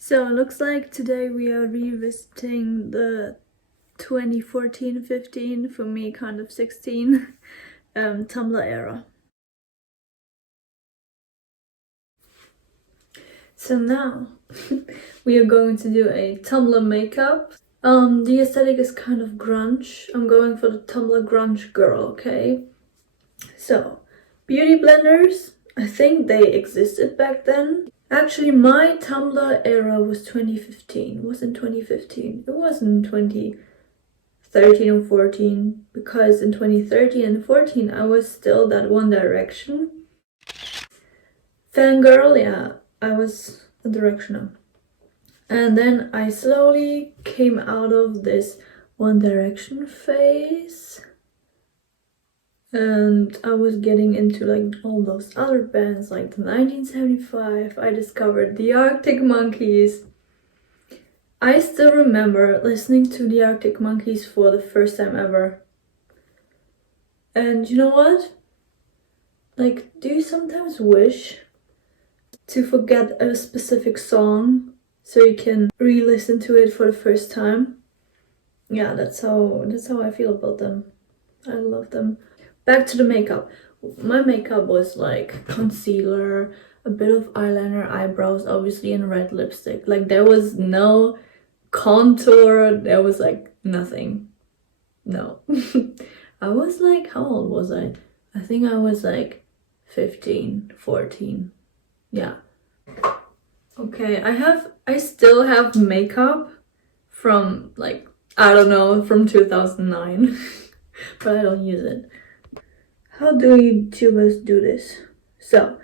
So it looks like today we are revisiting the 2014-15, for me kind of 16, Tumblr era. So now we are going to do a Tumblr makeup. The aesthetic is kind of grunge. I'm going for the Tumblr grunge girl, okay? So, beauty blenders, I think they existed back then. Actually, my Tumblr era was 2015. It was in 2015. It wasn't 2013 or 14, because in 2013 and 14 I was still that One Direction fangirl. Yeah, I was a Directioner. And then I slowly came out of this One Direction phase. And I was getting into like all those other bands, like the 1975. I discovered the Arctic Monkeys. I still remember listening to the Arctic Monkeys for the first time ever. And you know what? Like, do you sometimes wish to forget a specific song so you can re-listen to it for the first time? Yeah, that's how I feel about them. I love them. Back to the makeup. My makeup was like concealer, a bit of eyeliner, eyebrows, obviously, and red lipstick. Like, there was no contour, there was like nothing. No. I was like, how old was I? I think I was like 15, 14. Yeah. Okay, I still have makeup from like, I don't know, from 2009. But I don't use it. How do YouTubers do this? So,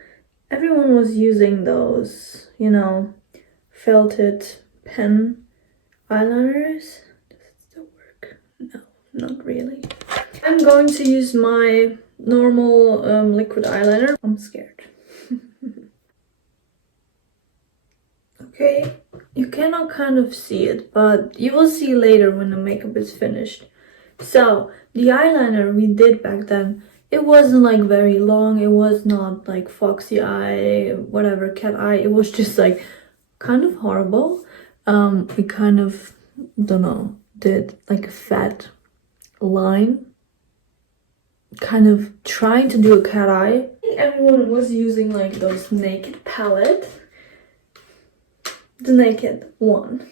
everyone was using those, you know, felted pen eyeliners. Does it still work? No, not really. I'm going to use my normal liquid eyeliner. I'm scared. Okay, you cannot kind of see it, but you will see later when the makeup is finished. So, the eyeliner we did back then, it wasn't like very long, it was not like foxy eye, whatever, cat eye, it was just like kind of horrible. We kind of, don't know, did like a fat line, kind of trying to do a cat eye. Everyone was using like those naked palette. The naked one.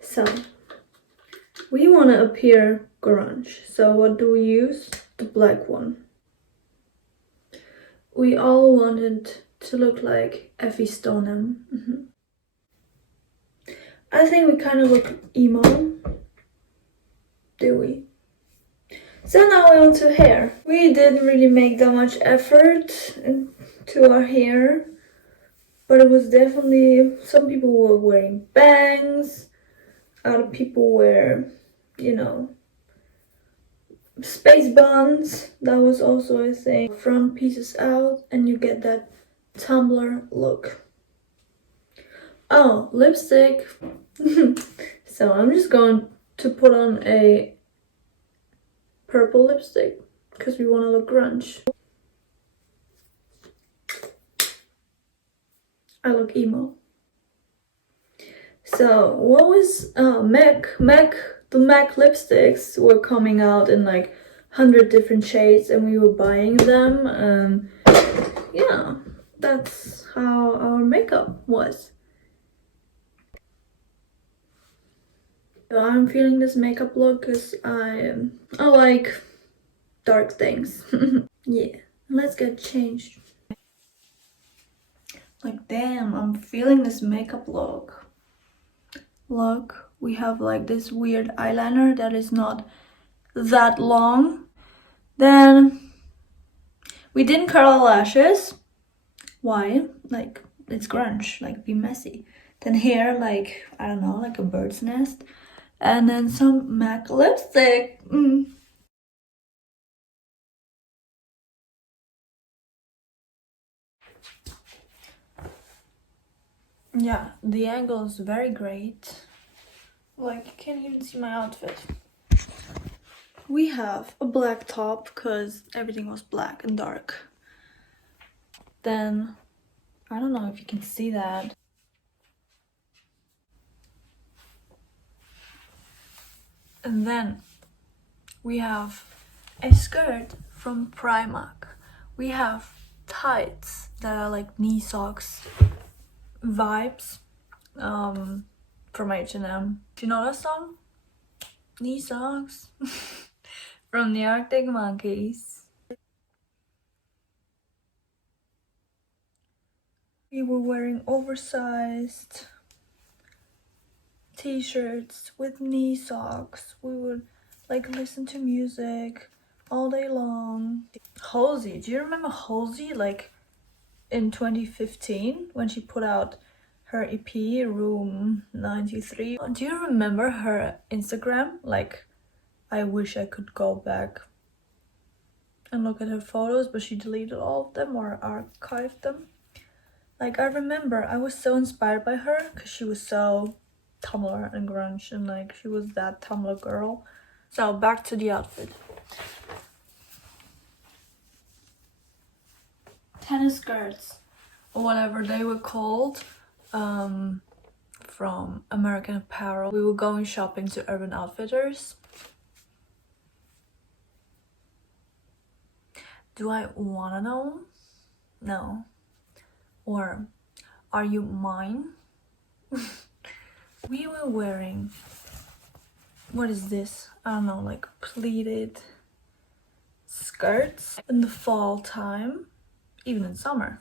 So, we want to appear grunge. So what do we use? The black one. We all wanted to look like Effie Stoneham. I think we kind of look emo. Do we? So now we're on to hair. We didn't really make that much effort into our hair. But it was definitely, some people were wearing bangs, other people were, you know, space buns. That was also a thing. Front pieces out and you get that Tumblr look. Oh, lipstick. So I'm just going to put on a purple lipstick because we want to look grunge. I look emo. So what was the MAC lipsticks were coming out in like 100 different shades and we were buying them. Yeah, that's how our makeup was. So I'm feeling this makeup look because I like dark things. Yeah, let's get changed. Like, damn, I'm feeling this makeup look. Look, we have like this weird eyeliner that is not that long. Then we didn't curl our lashes. Why? Like, it's grunge, like, be messy. Then hair, like, I don't know, like a bird's nest. And then some MAC lipstick. Yeah, the angle is very great. Like, you can't even see my outfit. We have a black top because everything was black and dark. Then I don't know if you can see that. And then we have a skirt from Primark. We have tights that are like knee socks vibes from H&M. Do you know that song? Knee socks from the Arctic Monkeys. We were wearing oversized t-shirts with knee socks. We would like listen to music all day long. Halsey, do you remember Halsey, like in 2015 when she put out her EP Room 93? Do you remember her Instagram? Like, I wish I could go back and look at her photos, but she deleted all of them or archived them. Like, I remember I was so inspired by her because she was so tumblr and grunge, and like she was that tumblr girl. So back to the outfit. Tennis skirts, or whatever they were called, from American Apparel. We were going shopping to Urban Outfitters. Do I wanna know? No. Or are you mine? We were wearing, what is this? I don't know, like pleated skirts in the fall time, even in summer.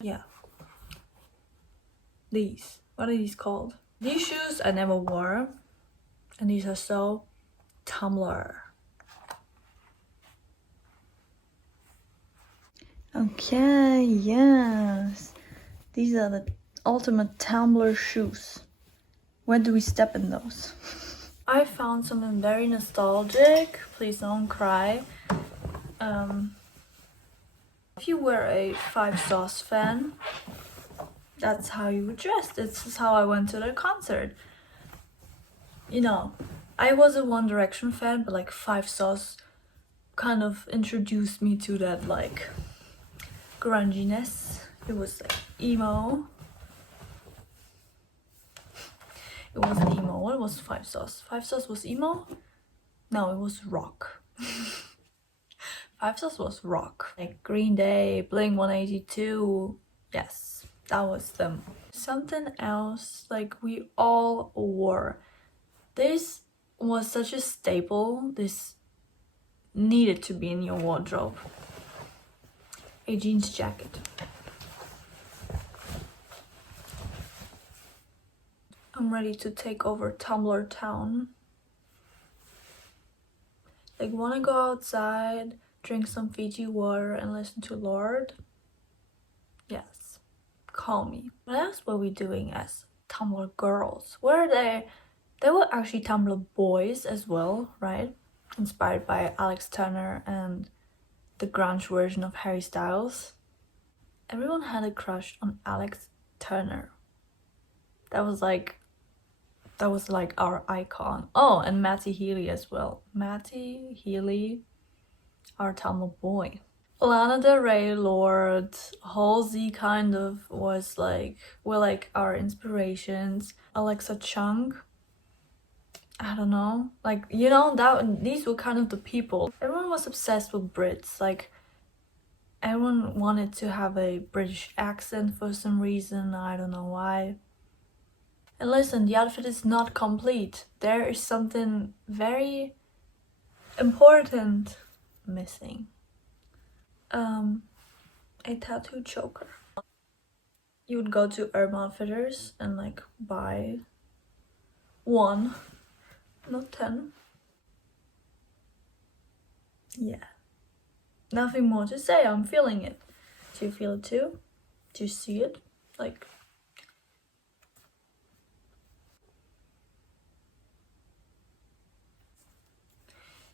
Yeah. These, what are these called? These shoes I never wore, and these are so Tumblr. Okay, yes. These are the ultimate Tumblr shoes. When do we step in those? I found something very nostalgic. Please don't cry. If you were a Five Sauce fan, that's how you were dressed. This is how I went to their concert. You know, I was a One Direction fan, but like Five Sauce kind of introduced me to that like grunginess. It was like emo. It wasn't emo. What was Five Sauce? Five Sauce was emo? No, it was rock. Five Sauce was rock. Like Green Day, Blink 182. Yes, that was them. Something else like we all wore. This was such a staple. This needed to be in your wardrobe. A jeans jacket. I'm ready to take over Tumblr town. Like, wanna go outside, drink some Fiji water and listen to Lorde? Yes, call me. What else were we doing as Tumblr girls? Were they were actually Tumblr boys as well, right? Inspired by Alexturner and the grunge version of Harry Styles. Everyone had a crush on Alexturner. That was like our icon. Oh, and Mattyhealy as well. Mattyhealy, our Tumblr boy. Lanadelrey, Lorde, Halsey kind of was like, were like our inspirations. Alexa Chung, I don't know, like, you know, these were kind of the people. Everyone was obsessed with Brits. Like, everyone wanted to have a British accent for some reason. I don't know why. And listen, the outfit is not complete. There is something very important missing. A tattoo choker. You would go to Urban Outfitters and like buy one, not 10. Yeah. Nothing more to say, I'm feeling it. Do you feel it too? Do you see it? Like,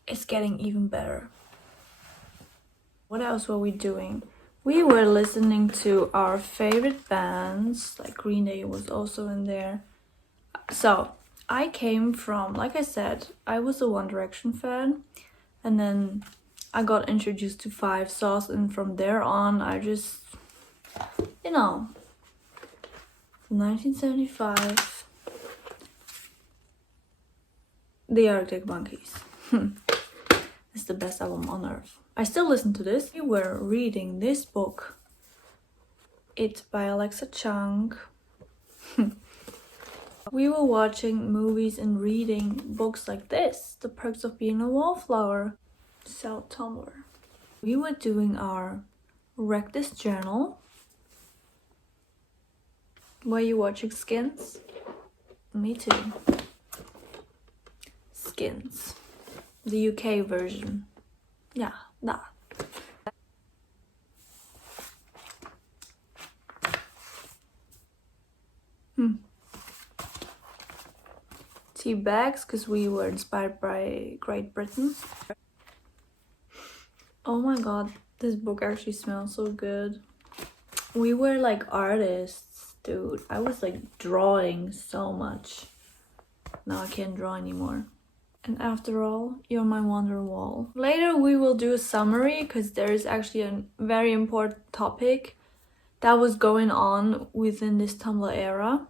it's getting even better. What else were we doing? We were listening to our favorite bands, like Green Day was also in there. So I came from, like I said, I was a One Direction fan, and then I got introduced to Five Sauce, and from there on I just You know, 1975, the Arctic Monkeys. It's the best album on earth. I still listen to this. We were reading this book, It by Alexturner. We were watching movies and reading books like this, The Perks of Being a Wallflower, South Tumblr. We were doing our Wreck This Journal. Were you watching Skins? Me too. Skins. The UK version. Yeah, that. Tea bags, because we were inspired by Great Britain. Oh my god, this book actually smells so good. We were like artists, dude. I was like drawing so much. Now I can't draw anymore. And after all, you're my wonder wall. Later we will do a summary, because there is actually a very important topic that was going on within this Tumblr era.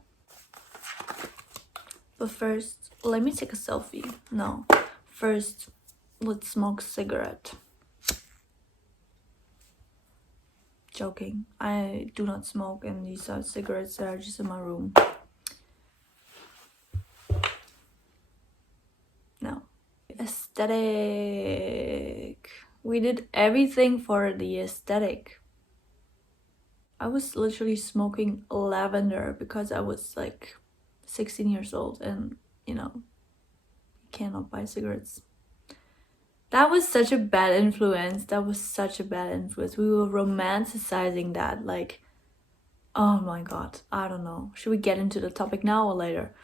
But first, let me take a selfie. No, first, let's smoke a cigarette. Joking. I do not smoke, and these are cigarettes that are just in my room. No. Aesthetic. We did everything for the aesthetic. I was literally smoking lavender because I was like 16 years old, and you know, you cannot buy cigarettes. That was such a bad influence. We were romanticizing that, like, oh my god, I don't know. Should we get into the topic now or later?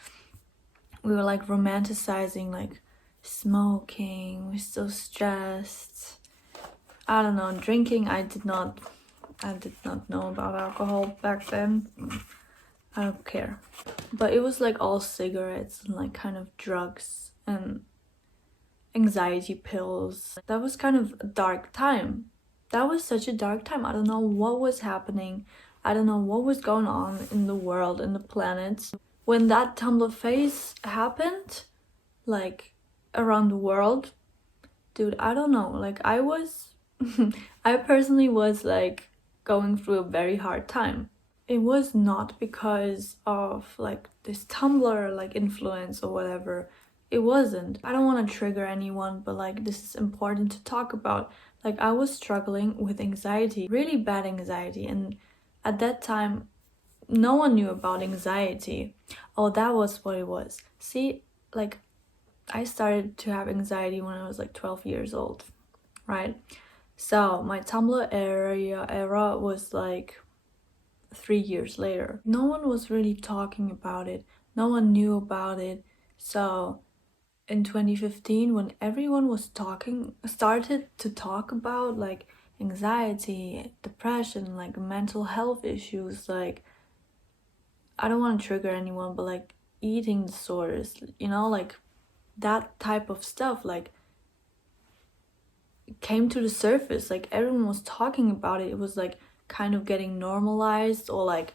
We were like romanticizing like smoking, we're so stressed. I don't know, drinking, I did not know about alcohol back then. I don't care. But it was like all cigarettes and like kind of drugs and anxiety pills. That was kind of a dark time. That was such a dark time. I don't know what was happening. I don't know what was going on in the world, in the planet. When that Tumblr phase happened, like around the world, dude, I don't know. Like I personally was like going through a very hard time. It was not because of like this Tumblr like influence or whatever. It wasn't. I don't want to trigger anyone, but like this is important to talk about. Like I was struggling with anxiety, really bad anxiety, and at that time no one knew about anxiety. Oh, that was what it was. See, like I started to have anxiety when I was like 12 years old, right? So my Tumblr era was like 3 years later. No one was really talking about it. No one knew about it. So in 2015, when everyone was started to talk about like anxiety, depression, like mental health issues, like I don't want to trigger anyone, but like eating disorders, you know, like that type of stuff, like came to the surface. Like everyone was talking about it. It was like kind of getting normalized or like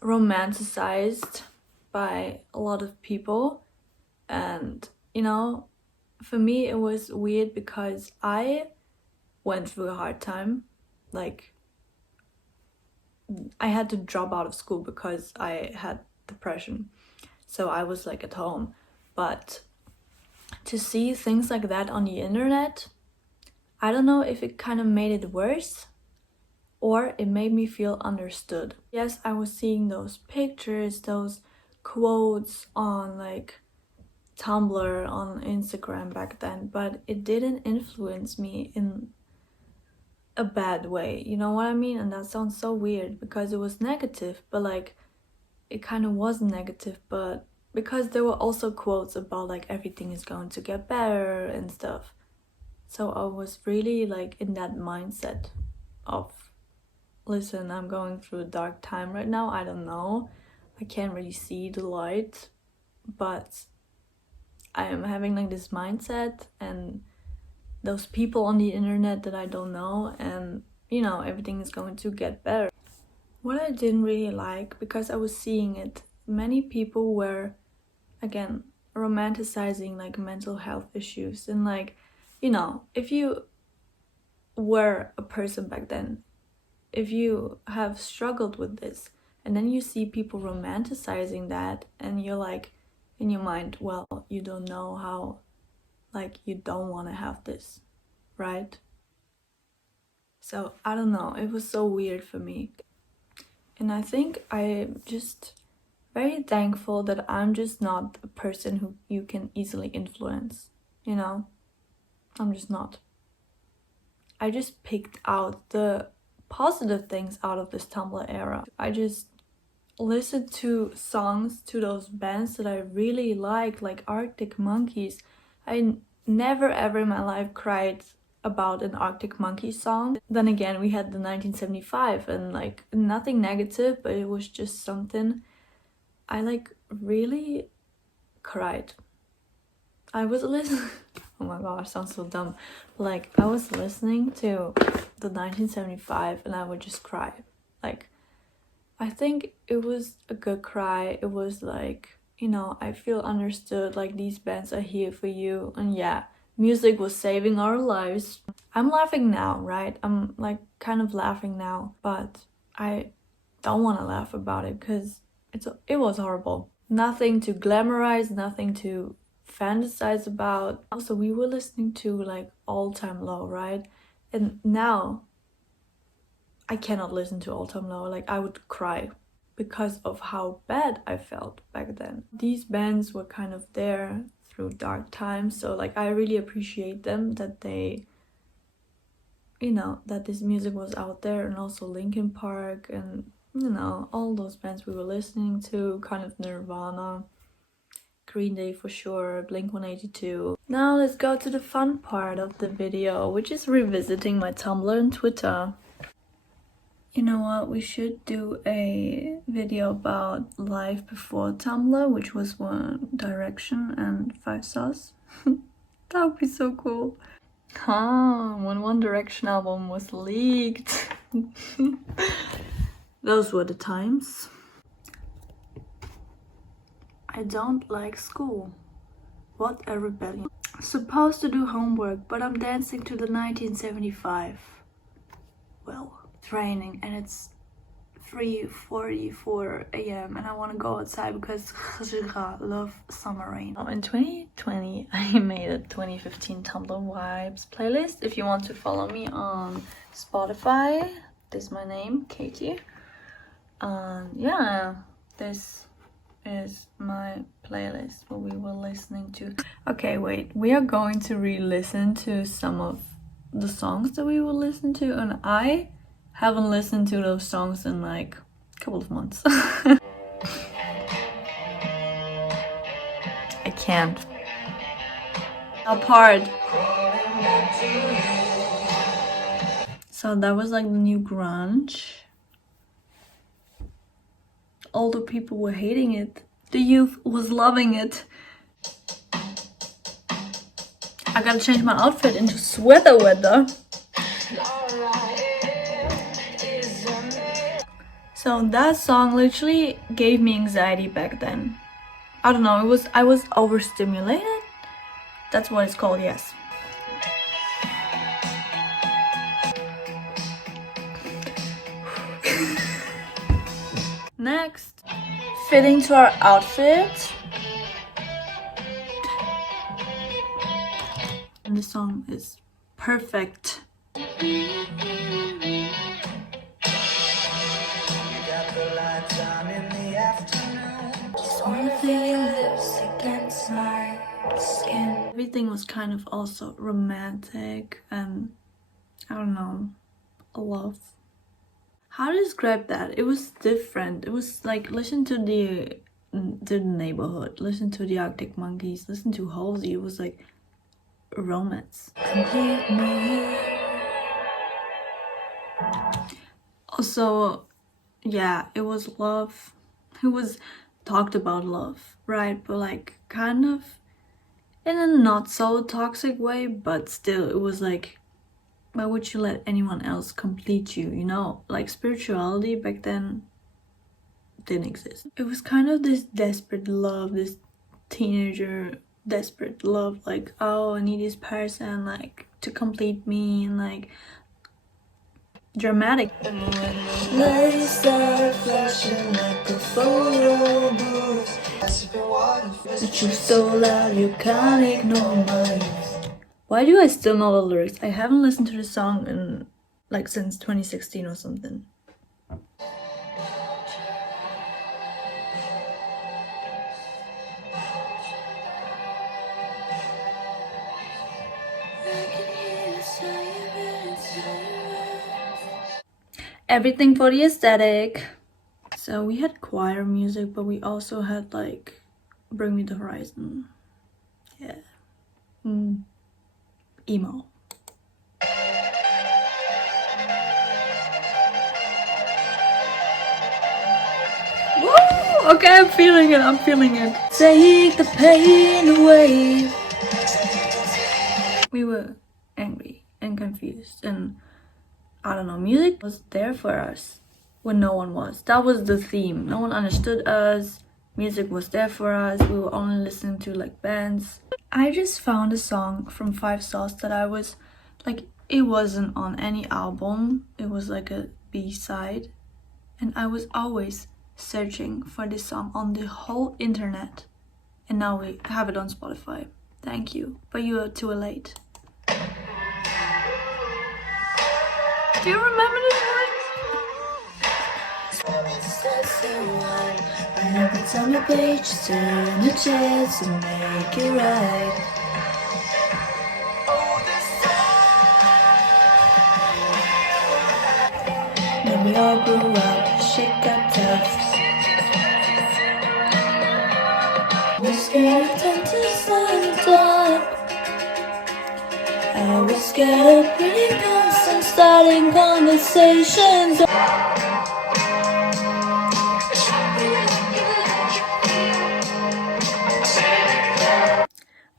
romanticized by a lot of people. And you know, for me it was weird because I went through a hard time. Like I had to drop out of school because I had depression, so I was like at home. But to see things like that on the internet, I don't know if it kind of made it worse or it made me feel understood. Yes, I was seeing those pictures, those quotes on like Tumblr, on Instagram back then, but it didn't influence me in a bad way, you know what I mean? And that sounds so weird because it was negative, but like it kind of was negative, but because there were also quotes about like everything is going to get better and stuff. So I was really like in that mindset of, listen, I'm going through a dark time right now. I don't know, I can't really see the light, but I am having like this mindset and those people on the internet that I don't know, and you know, everything is going to get better. What I didn't really like, because I was seeing it, many people were, again, romanticizing like mental health issues. And like, you know, if you were a person back then, if you have struggled with this, and then you see people romanticizing that, and you're like, in your mind, well, you don't know how, like, you don't want to have this, right? So I don't know, it was so weird for me. And I think I'm just very thankful that I'm just not a person who you can easily influence, you know? I'm just not. I just picked out the positive things out of this Tumblr era. I just listened to songs to those bands that I really like Arctic Monkeys. I never ever in my life cried about an Arctic Monkeys song. Then again, we had the 1975 and like nothing negative, but it was just something I like really cried. I was listening. Oh my gosh, sounds so dumb. Like, I was listening to the 1975 and I would just cry. Like, I think it was a good cry. It was like, you know, I feel understood. Like, these bands are here for you. And yeah, music was saving our lives. I'm laughing now, right? I'm like kind of laughing now, but I don't want to laugh about it because it was horrible. Nothing to glamorize, nothing to fantasize about. Also, we were listening to like All Time Low, right? And now I cannot listen to All Time Low. Like, I would cry because of how bad I felt back then. These bands were kind of there through dark times, so like I really appreciate them that they, you know, that this music was out there. And also Linkin Park and, you know, all those bands we were listening to, kind of Nirvana, Green Day for sure, Blink-182. Now let's go to the fun part of the video, which is revisiting my Tumblr and Twitter. You know what, we should do a video about life before Tumblr, which was One Direction and 5 Sauce. That would be so cool. When One Direction album was leaked. Those were the times. I don't like school. What a rebellion. Supposed to do homework, but I'm dancing to the 1975. Well, it's raining and it's 3:44 a.m. and I want to go outside because I love summer rain. In 2020, I made a 2015 Tumblr Vibes playlist. If you want to follow me on Spotify, this is my name, Katie. Yeah, this is my playlist, what we were listening to. Okay, wait, we are going to re-listen to some of the songs that we will listen to, and I haven't listened to those songs in like a couple of months. I can't. Apart. So that was like the new grunge. Older people were hating it. The youth was loving it. I gotta change my outfit into sweater weather. So that song literally gave me anxiety back then. I don't know, I was overstimulated. That's what it's called, yes. Next, fitting to our outfit. And the song is perfect. Everything was kind of also romantic and, I don't know, love. How to describe that? It was different. It was like, listen to the Neighborhood, listen to the Arctic Monkeys, listen to Halsey. It was like romance. Also, yeah, it was love. It was talked about love, right? But like kind of in a not so toxic way, but still it was like Why would you let anyone else complete you, you know? Like, spirituality back then didn't exist. It was kind of this desperate love, this teenager desperate love, like, oh, I need this person, like, to complete me, and like, dramatic. Lights are flashing like a photo booth. But you're so loud, you can't ignore my. Why do I still know the lyrics? I haven't listened to the song in like since 2016 or something. Everything for the aesthetic. So we had choir music, but we also had like Bring Me the Horizon. Yeah. Emo. Woo! Okay, I'm feeling it. Take the pain away. We were angry and confused, and I don't know, music was there for us when no one was. That was the theme. No one understood us. Music was there for us. We were only listening to like bands. I just found a song from 5 Stars that I was like, it wasn't on any album. It was like a B-side. And I was always searching for this song on the whole internet. And now we have it on Spotify. Thank you. But you are too late. Do you remember this one? Every time a page turn a chance to make it right. Then we all grew up, shit got tough. We scared of dentists on the dark. I was scared of pretty guns and starting conversations.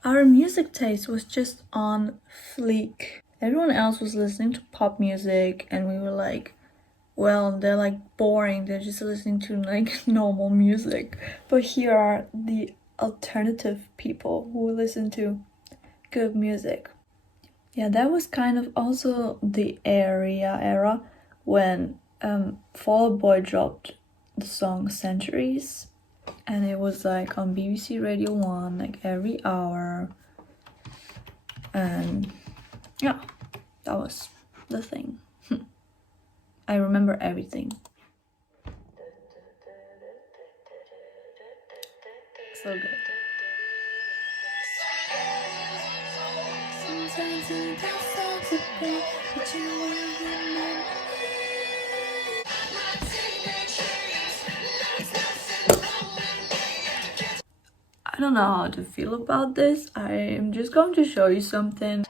Our music taste was just on fleek. Everyone else was listening to pop music, and we were like, well, they're like boring, they're just listening to like normal music. But here are the alternative people who listen to good music. Yeah, that was kind of also the era when Fall Out Boy dropped the song Centuries, and it was like on BBC Radio 1 like every hour, and yeah, that was the thing. I remember everything. So good. I don't know how to feel about this. I'm just going to show you something.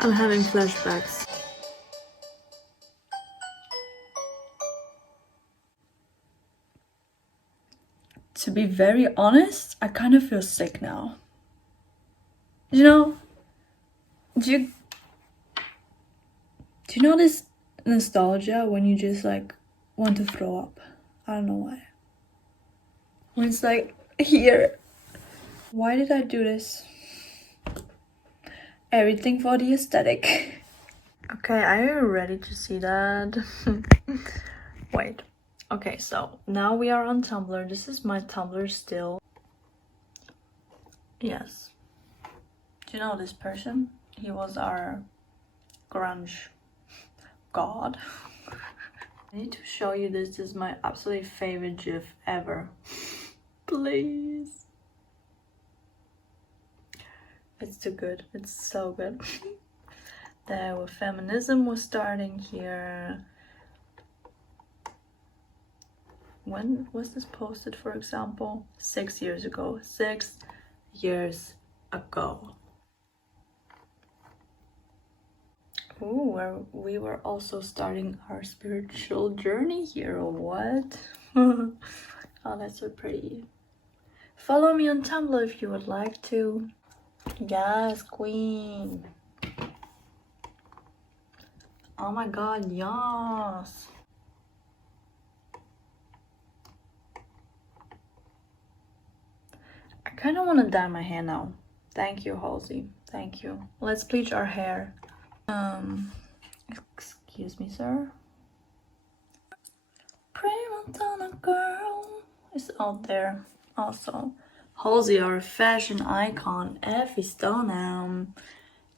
I'm having flashbacks. To be very honest, I kind of feel sick now. You know, do you know this nostalgia when you just like want to throw up? I don't know why. When it's like, here. Why did I do this? Everything for the aesthetic. Okay, are you ready to see that? Wait. Okay, so now we are on Tumblr. This is my Tumblr still. Yes. Do you know this person? He was our grunge god. I need to show you this. This is my absolute favorite GIF ever. Please. It's too good. It's so good. There, where feminism was starting here. When was this posted, for example? 6 years ago. 6 years ago. Ooh, we were also starting our spiritual journey here, or what? Oh, that's so pretty. Follow me on Tumblr if you would like to. Yes, queen. Oh my god, yes. I kind of want to dye my hair now. Thank you, Halsey. Thank you. Let's bleach our hair. Excuse me, sir. Prima donna girl is out there also. Halsey, our fashion icon, Effie Stoneham.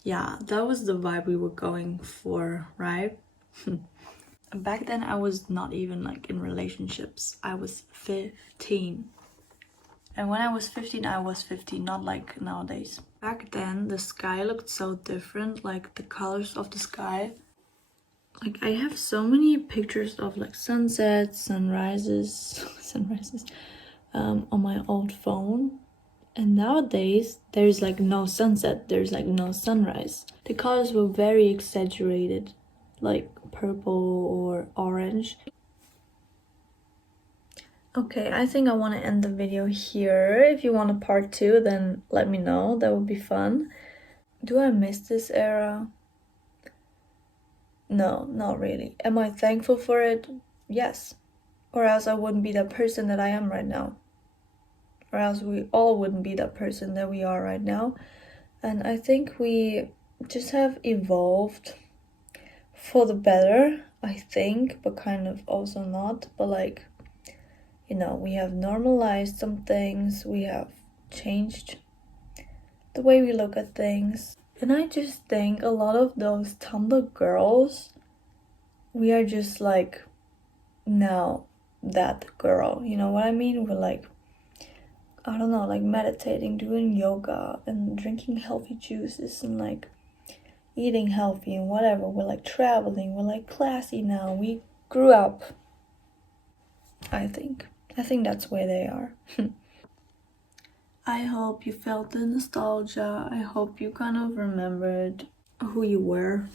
Yeah, that was the vibe we were going for, right? Back then I was not even like in relationships. I was 15. And when I was 15, I was 15, not like nowadays. Back then the sky looked so different, like the colors of the sky. Like I have so many pictures of like sunsets, sunrises, on my old phone. And nowadays there's like no sunset, there's like no sunrise. The colors were very exaggerated, like purple or orange. Okay, I think I want to end the video here. If you want a part 2, then let me know, that would be fun. Do I miss this era? No, not really. Am I thankful for it? Yes. Or else I wouldn't be the person that I am right now. Or else we all wouldn't be the person that we are right now. And I think we just have evolved for the better, I think, but kind of also not. But like, you know, we have normalized some things, we have changed the way we look at things. And I just think a lot of those Tumblr girls, we are just like now that girl, you know what I mean? We're like, I don't know, like meditating, doing yoga and drinking healthy juices and like eating healthy and whatever. We're like traveling, we're like classy now. We grew up, I think that's where they are. I hope you felt the nostalgia. I hope you kind of remembered who you were.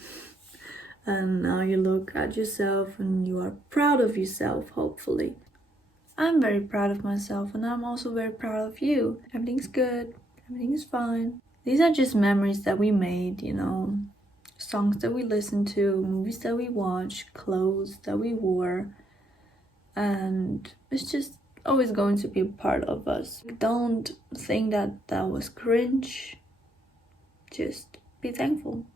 And now you look at yourself and you are proud of yourself, hopefully. I'm very proud of myself and I'm also very proud of you. Everything's good. Everything's fine. These are just memories that we made, you know. Songs that we listened to, movies that we watched, clothes that we wore. And it's just always going to be a part of us. Don't think that that was cringe. Just be thankful.